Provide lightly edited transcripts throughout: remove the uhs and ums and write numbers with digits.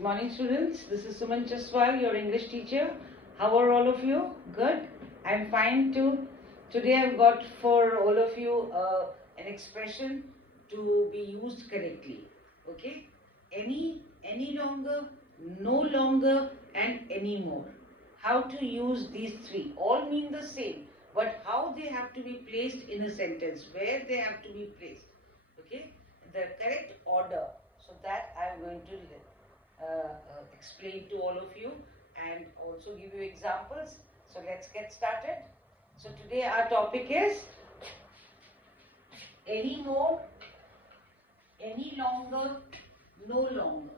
Good morning, students. This is Sumanchaswal, your English teacher. How are all of you? Good? I'm fine too. Today I've got for all of you an expression to be used correctly. Okay? Any longer, no longer, and any more. How to use these three. All mean the same, but how they have to be placed in a sentence, where they have to be placed. Okay? The correct order. So that I'm going to explain to all of you and also give you examples. So let's get started. So today our topic is any more, any longer, no longer.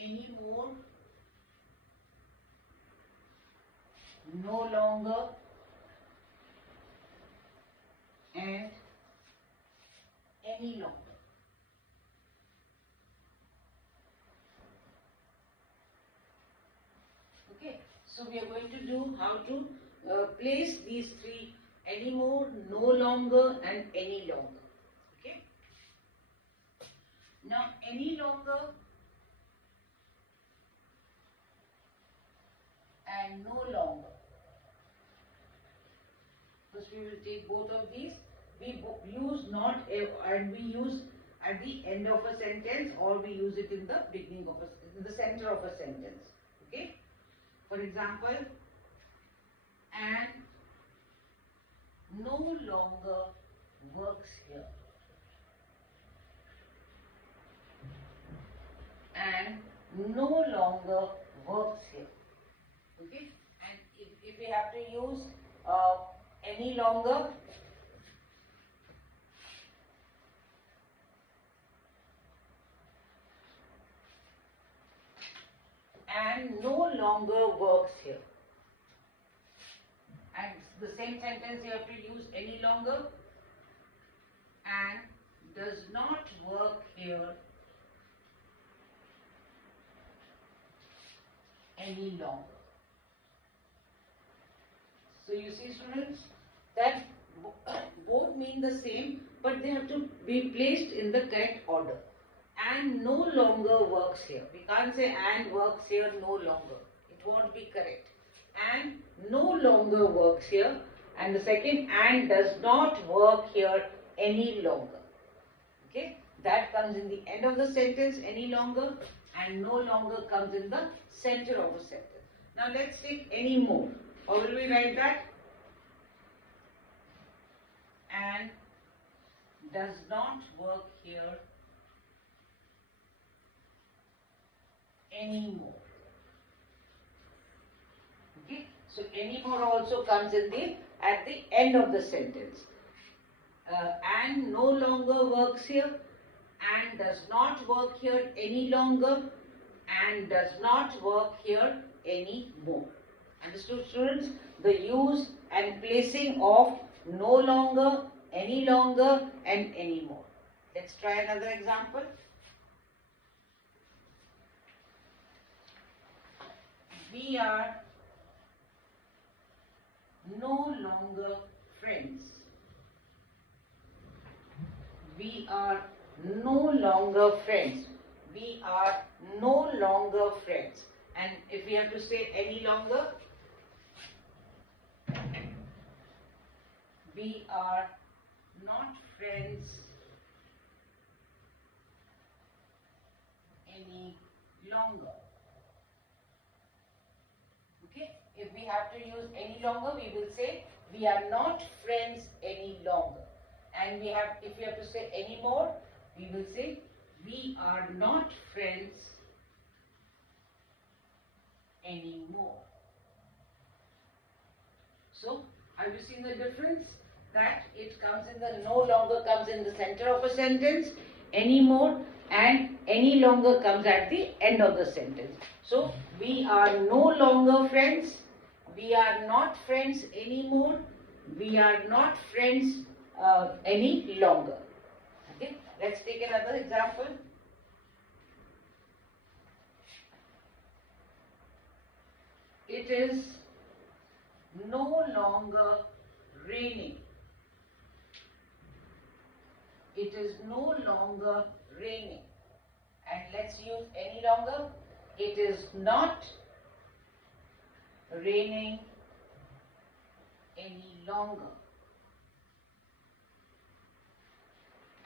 Any more, no longer, and any longer. Okay, so we are going to do how to place these three: any more, no longer, and any longer. Okay. Now, any longer and no longer. First, we will take both of these. We use not and we use at the end of a sentence, or we use it in the beginning of in the center of a sentence. Okay. For example, and no longer works here. And no longer works here. Okay. And if we have to use any longer, and no longer works here. And the same sentence you have to use any longer, and does not work here any longer. So you see, students, that both mean the same, but they have to be placed in the correct order. And no longer works here. We can't say and works here no longer. It won't be correct. And no longer works here. And the second, and does not work here any longer. Okay, that comes in the end of the sentence, any longer, and no longer comes in the center of a sentence. Now let's take any more. How will we write that? And does not work here anymore. Okay, so any more also comes in at the end of the sentence. And no longer works here, and does not work here any longer, and does not work here anymore. Understood, students? The use and placing of no longer, any longer, and any more. Let's try another example. We are no longer friends. We are no longer friends. We are no longer friends. And if we have to say any longer, we are not friends any longer. Okay, if we have to use any longer, we will say we are not friends any longer. And if we have to say any more, we will say we are not friends anymore. So, have you seen the difference? That it comes in the no longer comes in the center of a sentence, any more, and any longer comes at the end of the sentence. So, we are no longer friends, we are not friends anymore, we are not friends any longer. Okay, let's take another example. It is no longer raining. It is no longer raining. And let's let's use any longer. It is not raining any longer.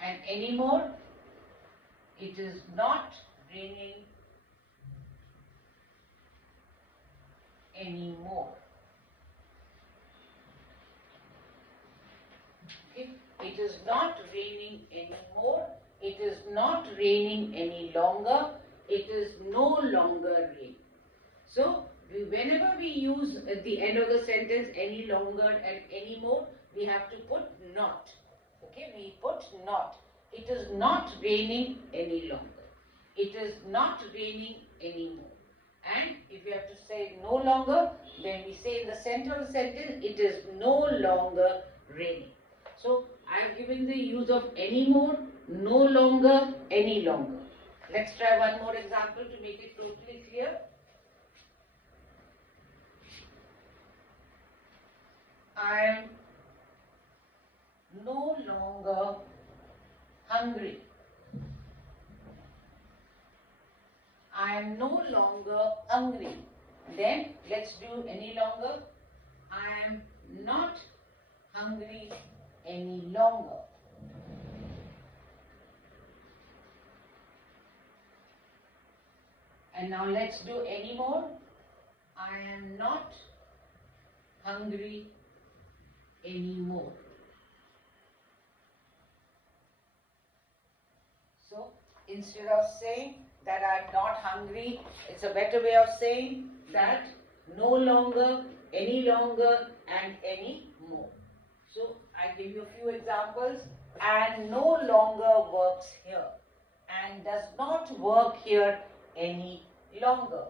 And anymore, it is not raining anymore. Okay? It is not raining anymore. It is not raining any longer. It is no longer raining. So, whenever we use at the end of the sentence any longer and anymore, we have to put not. Okay, we put not. It is not raining any longer. It is not raining anymore. And if we have to say no longer, then we say in the center of the sentence, it is no longer raining. So, I have given the use of anymore, no longer, any longer. Let's try one more example to make it totally clear. I am no longer hungry. I am no longer hungry. Then let's do any longer. I am not hungry any longer. And now let's do any more. I am not hungry anymore. So instead of saying that I'm not hungry, it's a better way of saying that no longer, any longer, and any more. So I give you a few examples. And no longer works here, and does not work here any longer,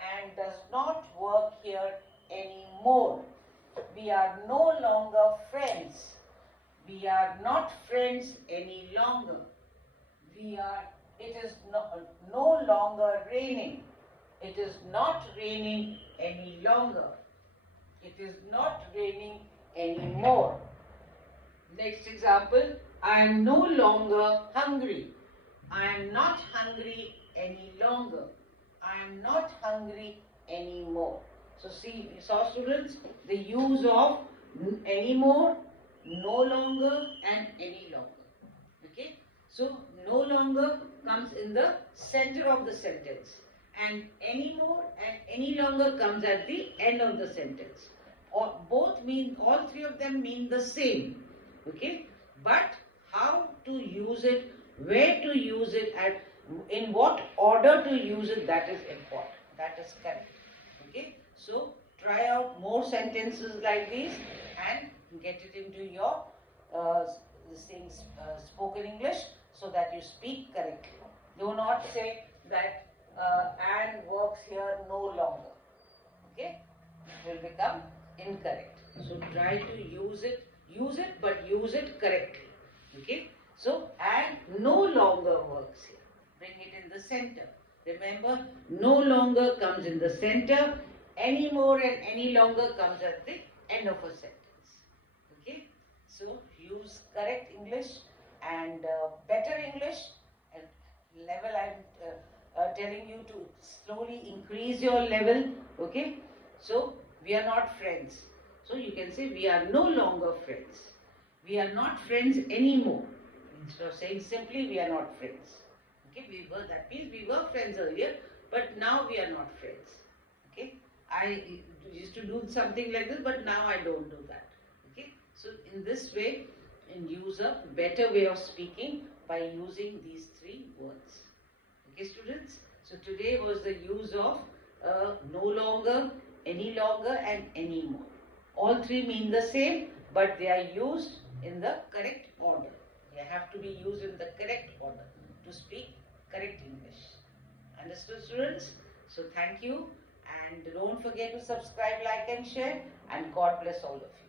and does not work here anymore. We are no longer friends. We are not friends any longer. It is no longer raining. It is not raining any longer. It is not raining anymore. Next example, I am no longer hungry. I am not hungry any longer. I am not hungry anymore. So see, you saw students, the use of anymore, no longer, and any longer. Okay? So no longer comes in the center of the sentence, and anymore and any longer comes at the end of the sentence. All three of them mean the same. Okay? But how to use it, where to use it, and in what order to use it, that is important. That is correct. Okay? So try out more sentences like these and get it into your spoken English so that you speak correctly. Do not say that and works here no longer. Okay? It will become incorrect. So try to use it, but use it correctly. Okay? So and no longer works here. Bring it in the center. Remember, no longer comes in the center, anymore and any longer comes at the end of a sentence. Okay? So use correct English and better English, and level I'm telling you to slowly increase your level. Okay? So we are not friends. So you can say we are no longer friends. We are not friends anymore. Instead of saying simply we are not friends. Okay, that means we were friends earlier, but now we are not friends. Okay, I used to do something like this, but now I don't do that. Okay, so in this way, and use a better way of speaking by using these three words. Okay, students. So today was the use of no longer, any longer, and anymore. All three mean the same, but they are used in the correct order. They have to be used in the correct order to speak correct English. Understood, students? So thank you, and don't forget to subscribe, like and share, and God bless all of you.